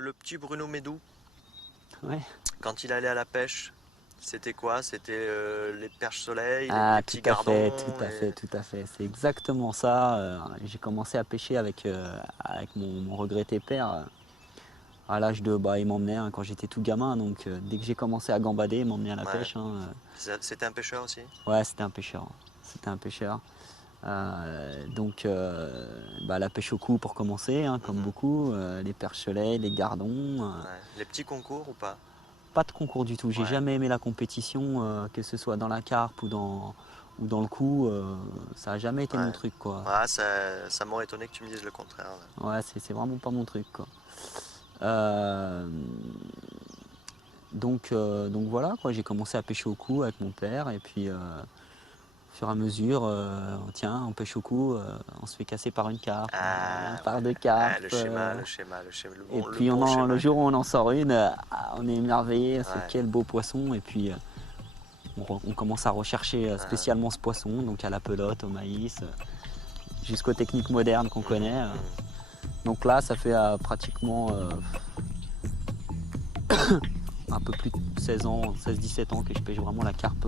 le petit Bruno Médou, Ouais. quand il allait à la pêche, c'était quoi? C'était les perches soleil, les Ah, tout petits à gardons fait, tout à fait, et... tout à fait. C'est exactement ça. J'ai commencé à pêcher avec mon regretté père à l'âge de. Bah, il m'emmenait hein, quand j'étais tout gamin. Donc, dès que j'ai commencé à gambader, il m'emmenait à la Ouais. pêche. Hein. C'était un pêcheur aussi? Ouais, c'était un pêcheur. C'était un pêcheur. Donc, bah, la pêche au cou pour commencer, hein, comme Mhm. beaucoup. Les perches-soleil, les gardons. Ouais. Les petits concours ou pas? Pas de concours du tout. J'ai Ouais. jamais aimé la compétition, que ce soit dans la carpe ou dans le coup. Ça a jamais été mon Ouais. truc, quoi. Ah, ça m'aurait étonné que tu me dises le contraire. Ouais. Ouais, c'est vraiment pas mon truc, quoi. Euh, donc voilà, quoi. J'ai commencé à pêcher au cou avec mon père et puis au fur et à mesure, tiens, on pêche au cou, on se fait casser par une carpe, Ah par deux ouais. carpes. Ah, le schéma, le schéma, le schéma, Et le puis bon le schéma, jour quoi. où on en sort une, on est émerveillé, c'est Ouais. quel beau poisson. Et puis on commence à rechercher Ah. spécialement ce poisson, donc à la pelote, au maïs, jusqu'aux techniques modernes qu'on Mhm, connaît. mhm. Donc là, ça fait pratiquement un peu plus de 16 ans, 16-17 ans que je pêche vraiment la carpe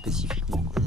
spécifiquement, quoi.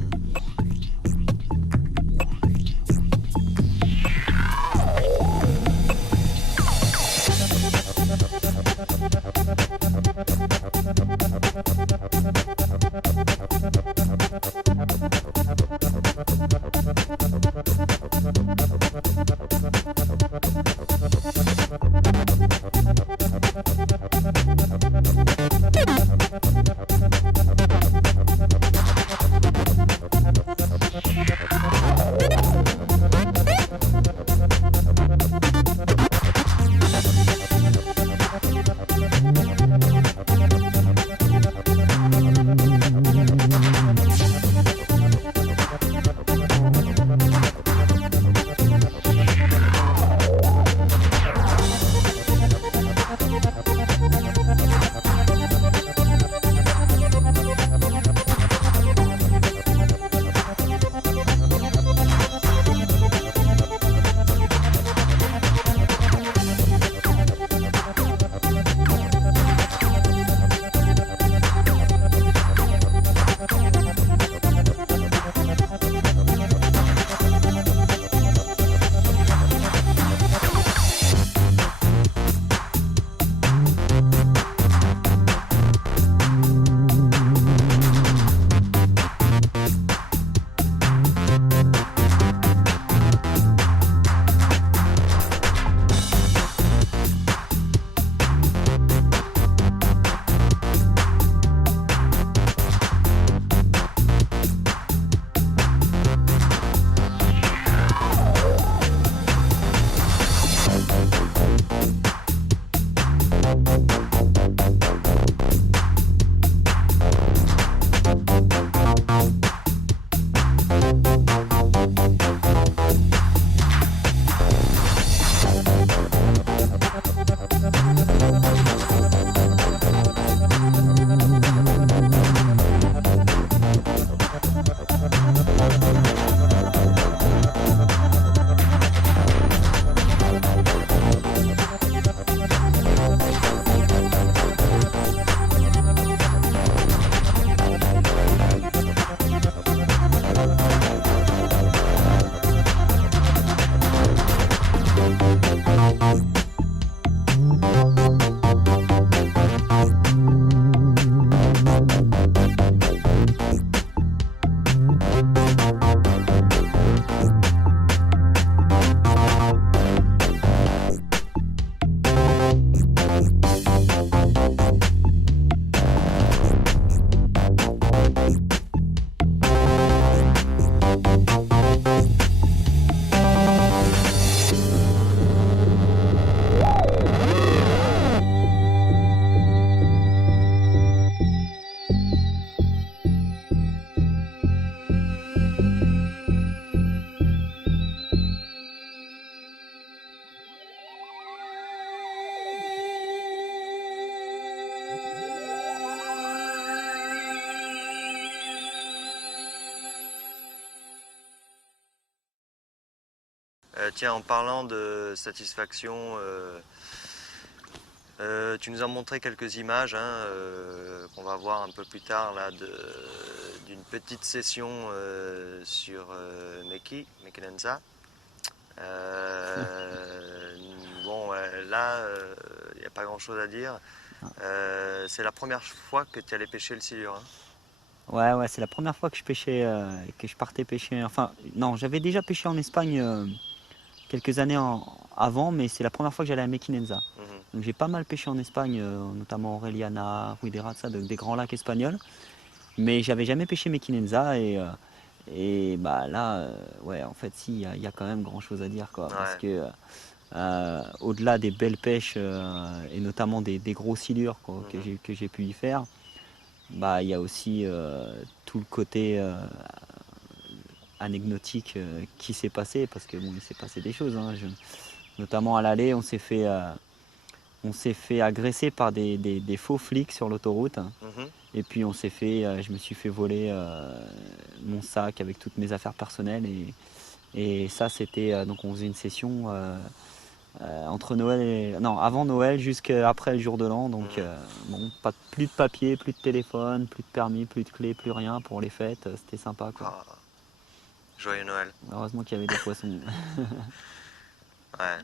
Tiens, en parlant de satisfaction, tu nous as montré quelques images hein, qu'on va voir un peu plus tard là, d'une petite session sur Mequinenza. Bon, là, il n'y a pas grand-chose à dire. C'est la première fois que tu allais pêcher le silure. Hein. Ouais, c'est la première fois que je pêchais, que je partais pêcher. Enfin, non, j'avais déjà pêché en Espagne quelques années avant, mais c'est la première fois que j'allais à Mequinenza. Mhm. Donc j'ai pas mal pêché en Espagne, notamment Aureliana, Ruidera, ça, des grands lacs espagnols. Mais j'avais jamais pêché Mequinenza et bah là, ouais, en fait, si, il y a quand même grand chose à dire, quoi. Parce Ouais. que au-delà des belles pêches et notamment des gros silures quoi, Mhm. que j'ai pu y faire, bah il y a aussi tout le côté anecdotique qui s'est passé parce que bon, il s'est passé des choses. Hein. Notamment à l'aller, on s'est fait agresser par des faux flics sur l'autoroute. Mhm. Et puis je me suis fait voler mon sac avec toutes mes affaires personnelles et ça c'était donc on faisait une session entre Noël et non avant Noël jusqu'après le jour de l'an donc Mhm. bon plus de papier, plus de téléphone, plus de permis, plus de clés, plus rien pour les fêtes, c'était sympa quoi. Ah, joyeux Noël. Heureusement qu'il y avait des poissons. Ouais,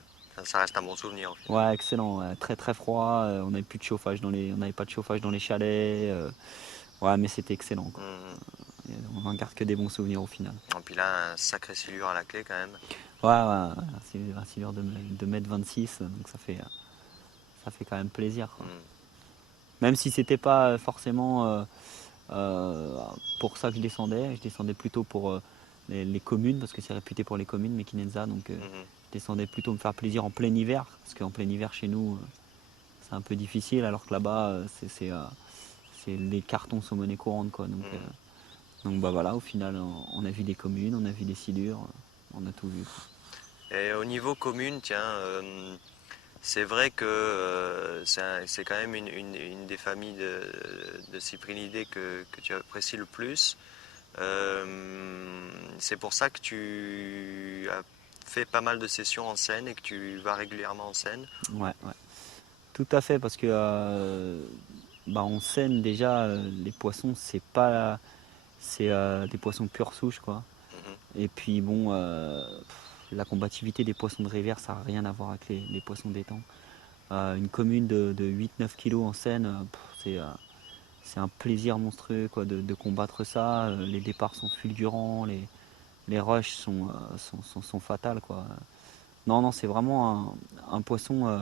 ça reste un bon souvenir au final. Ouais, excellent, ouais. Très très froid, on n'avait plus de chauffage on n'avait pas de chauffage dans les chalets, ouais mais c'était excellent quoi. Mhm. On n'en garde que des bons souvenirs au final. Et puis là, un sacré silure à la clé quand même. Ouais, c'est un silure de 2,26 m, donc ça fait quand même plaisir, quoi. Mhm. Même si c'était pas forcément pour ça que je descendais plutôt pour les communes, parce que c'est réputé pour les communes, Mequinenza, donc Mhm. je descendais plutôt me faire plaisir en plein hiver, parce qu'en plein hiver chez nous, c'est un peu difficile, alors que là-bas, les cartons sont monnaie courante, quoi. Mhm. Donc bah voilà, au final, on a vu des communes, on a vu des silures, on a tout vu, quoi. Et au niveau commune, tiens, c'est vrai que c'est quand même une des familles de cyprinidés que tu apprécies le plus. C'est pour ça que tu as fait pas mal de sessions en Seine et que tu vas régulièrement en Seine. Ouais, ouais. Tout à fait, parce que bah, en Seine déjà, les poissons, c'est des poissons pure souche, quoi. Mhm. Et puis bon, la combativité des poissons de rivière, ça n'a rien à voir avec les poissons d'étang. Une commune de 8-9 kilos en Seine, c'est un plaisir monstrueux quoi, de combattre ça. Les départs sont fulgurants, les rushs sont fatales, quoi. Non, non, c'est vraiment un poisson,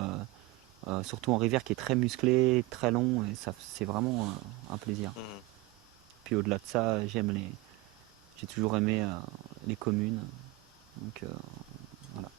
surtout en rivière, qui est très musclé, très long, et ça, c'est vraiment un plaisir. Mhm. Puis au-delà de ça, j'ai toujours aimé les communes. Donc voilà.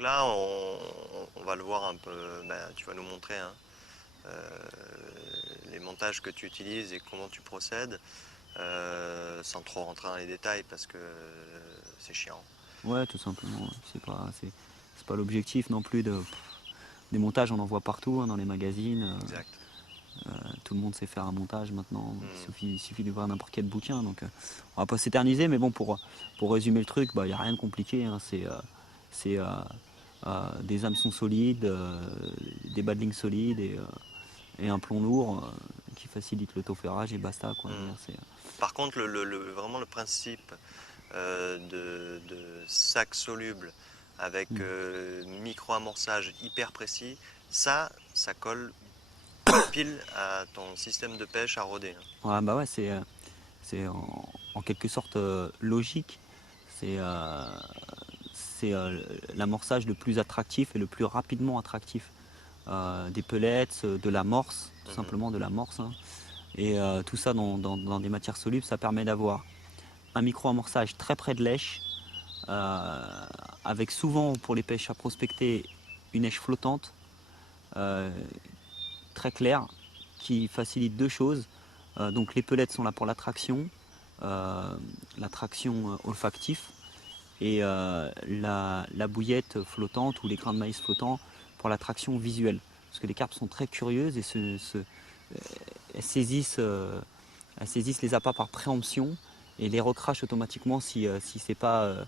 Donc là, on va le voir un peu, tu vas nous montrer hein, les montages que tu utilises et comment tu procèdes, sans trop rentrer dans les détails parce que c'est chiant. Ouais, tout simplement. C'est pas l'objectif non plus des montages, on en voit partout hein, dans les magazines. Exact. Tout le monde sait faire un montage maintenant. Il suffit d'ouvrir n'importe quel bouquin. Donc, on va pas s'éterniser, mais bon, pour résumer le truc, il n'y a rien de compliqué. Hein, c'est des hameçons solides, des badlings solides et un plomb lourd qui facilite l'autoferrage et basta. Quoi. Par contre, vraiment le principe de sac soluble avec micro-amorçage hyper précis, ça colle pile à ton système de pêche à roder. Hein. Ouais, c'est en quelque sorte logique. C'est l'amorçage le plus attractif et le plus rapidement attractif. Des pellets, de l'amorce, tout simplement de l'amorce. Hein. Et tout ça dans des matières solubles, ça permet d'avoir un micro-amorçage très près de l'èche, avec souvent pour les pêches à prospecter une èche flottante, très claire, qui facilite deux choses. Donc les pellets sont là pour l'attraction olfactive, et la bouillette flottante ou les grains de maïs flottants pour l'attraction visuelle. Parce que les carpes sont très curieuses et elles saisissent les appâts par préemption et les recrachent automatiquement si c'est pas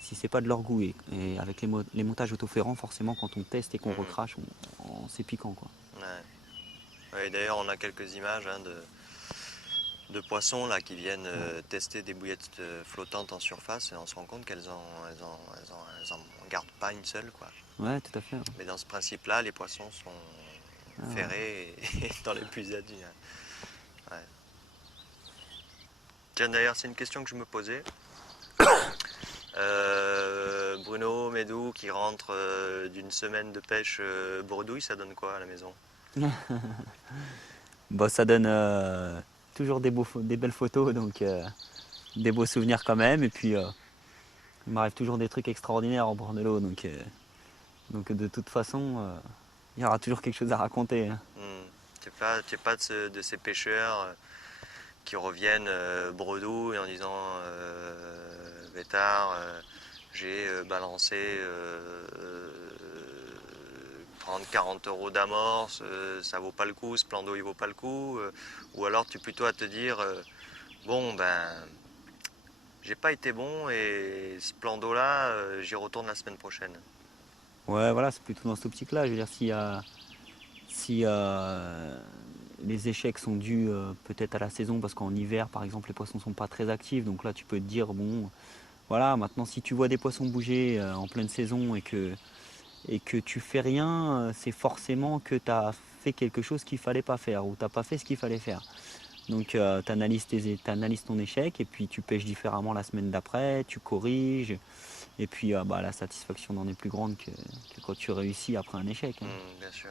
de leur goût. Et avec les montages autoferrants, forcément, quand on teste et qu'on recrache, c'est piquant, quoi. Ouais, d'ailleurs, on a quelques images hein, de poissons là, qui viennent tester des bouillettes flottantes en surface et on se rend compte qu'elles en gardent pas une seule. Quoi. Ouais, tout à fait. Ouais. Mais dans ce principe-là, les poissons sont ferrés et dans les puisades. Ouais. Tiens, d'ailleurs, c'est une question que je me posais. Bruno, Médou, qui rentre d'une semaine de pêche bredouille, ça donne quoi à la maison? Ça donne toujours des belles photos, donc des beaux souvenirs quand même. Et puis, il m'arrive toujours des trucs extraordinaires en bord de l'eau. Donc de toute façon, il y aura toujours quelque chose à raconter. Hein. Tu n'es pas de ces pêcheurs qui reviennent bredouille en disant Vétard, j'ai balancé 30-40 euros d'amorce, ça vaut pas le coup, ce plan d'eau il vaut pas le coup, ou alors tu es plutôt à te dire bon ben j'ai pas été bon et ce plan d'eau là j'y retourne la semaine prochaine. Ouais, voilà, c'est plutôt dans cette optique là. Je veux dire, si les échecs sont dus peut-être à la saison, parce qu'en hiver par exemple les poissons sont pas très actifs, donc là tu peux te dire bon voilà, maintenant si tu vois des poissons bouger en pleine saison et que tu fais rien, c'est forcément que tu as fait quelque chose qu'il fallait pas faire ou tu n'as pas fait ce qu'il fallait faire. Donc tu analyses ton échec et puis tu pêches différemment la semaine d'après, tu corriges et puis la satisfaction n'en est plus grande que quand tu réussis après un échec. Hein. Bien sûr.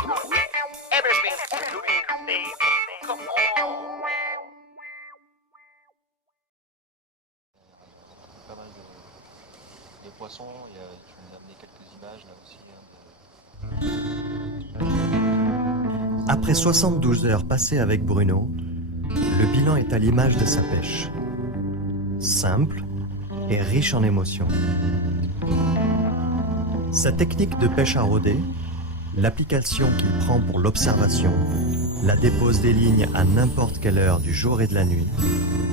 Everything's doing amazing. Come on. Pas mal de poissons. Tu nous as amené quelques images là aussi. Après 72 heures passées avec Bruno, le bilan est à l'image de sa pêche. Simple et riche en émotions. Sa technique de pêche à rôder, l'application qu'il prend pour l'observation, la dépose des lignes à n'importe quelle heure du jour et de la nuit,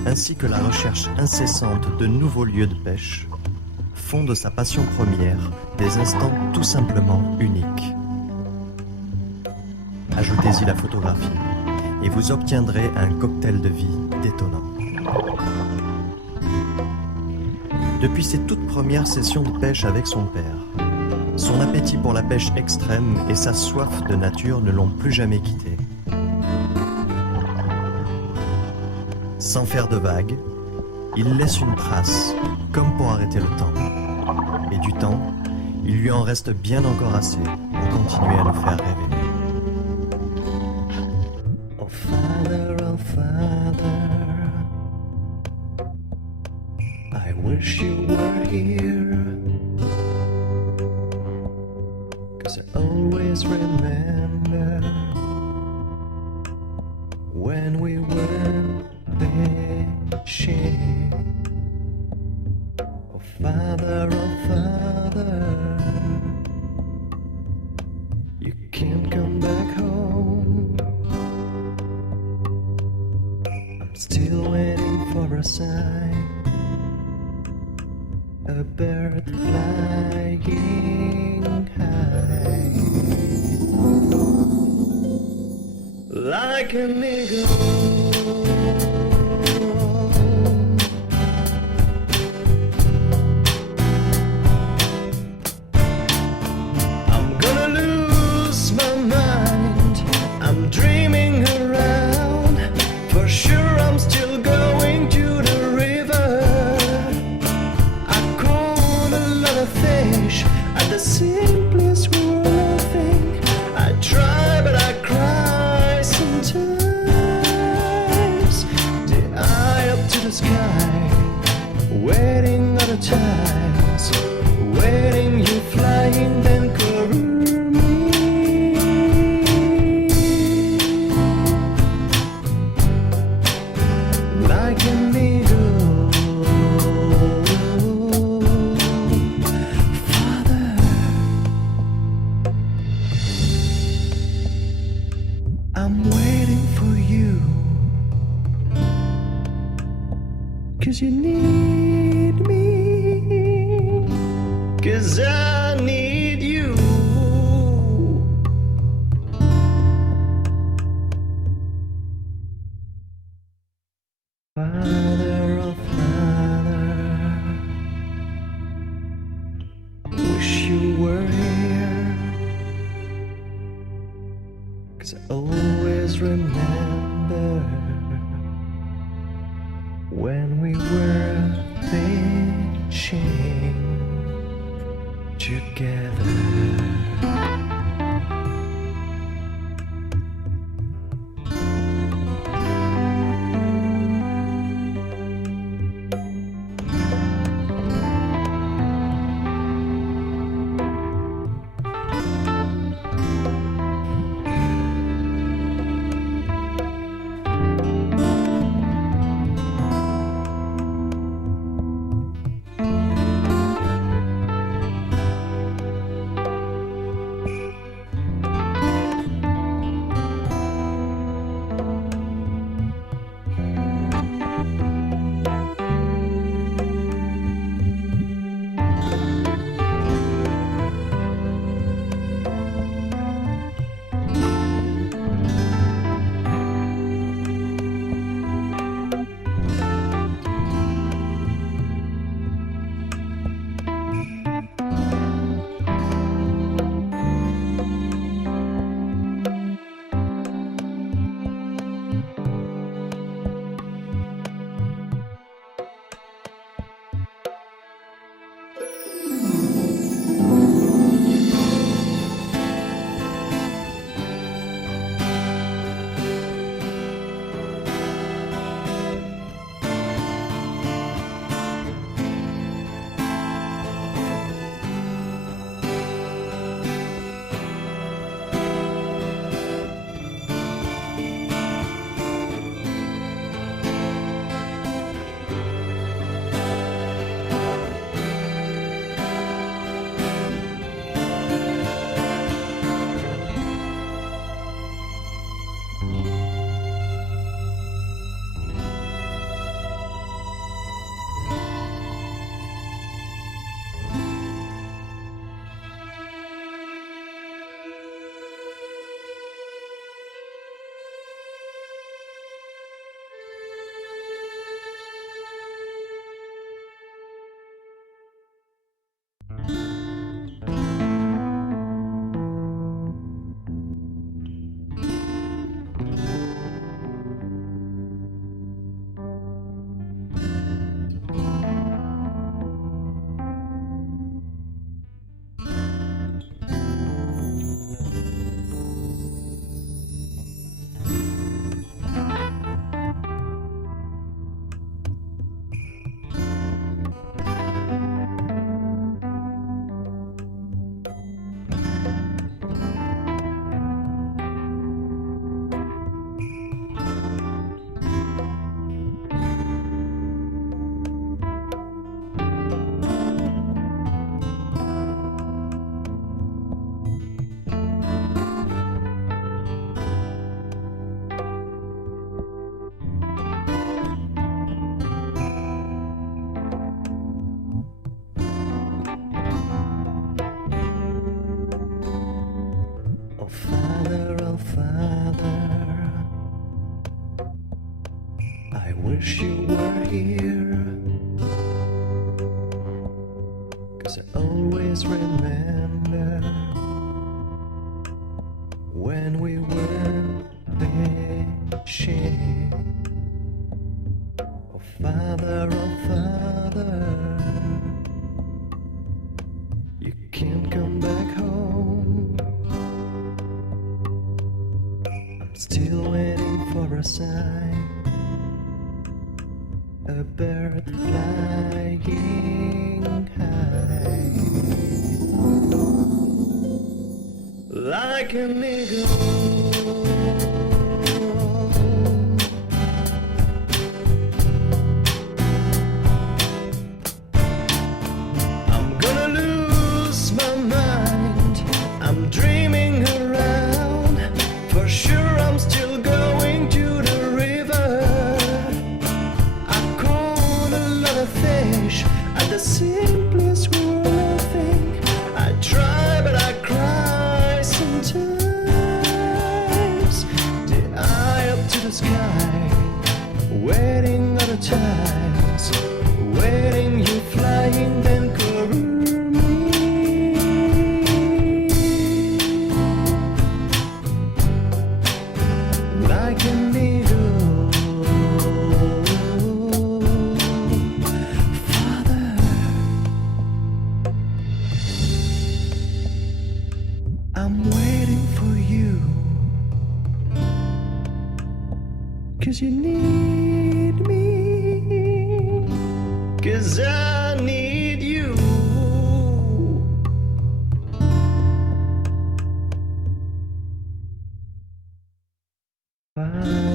ainsi que la recherche incessante de nouveaux lieux de pêche, font de sa passion première des instants tout simplement uniques. Ajoutez-y la photographie et vous obtiendrez un cocktail de vie détonnant. Depuis ses toutes premières sessions de pêche avec son père, son appétit pour la pêche extrême et sa soif de nature ne l'ont plus jamais quitté. Sans faire de vagues, il laisse une trace, comme pour arrêter le temps. Et du temps, il lui en reste bien encore assez pour continuer à nous faire rêver. Oh Father, I wish you were here. 'Cause I always remember when we were fishing. Oh Father, you can't come back home. I'm still waiting for a sign, a bird flying high, like an eagle. I'm gonna lose my mind, I'm dreaming around, for sure I'm still going to the river. I caught a lot of fish at the simplest little thing. I try but I cry sometimes. The eye up to the sky, waiting all the times, waiting you flying then cover me. Like an eagle. Father, I'm waiting for you, 'cause you need me, 'cause I need you. Father, oh Father, I wish you were here, 'cause I always remember when we were fishing together. oh Father, I wish you were here, 'cause I always remember when we were fishing. Oh Father, you can't come back home. I'm still waiting for a sign, a bird flying high, like an eagle. I'm gonna lose my mind, I'm dreaming around, for sure I'm still going to the river. I caught a lot of fish at the simplest world thing. I try but I cry sometimes. The eye up to the sky, waiting other times, waiting you flying then cover me, like an eagle. Father, I'm waiting for you, 'cause you need me, 'cause I need you. Father.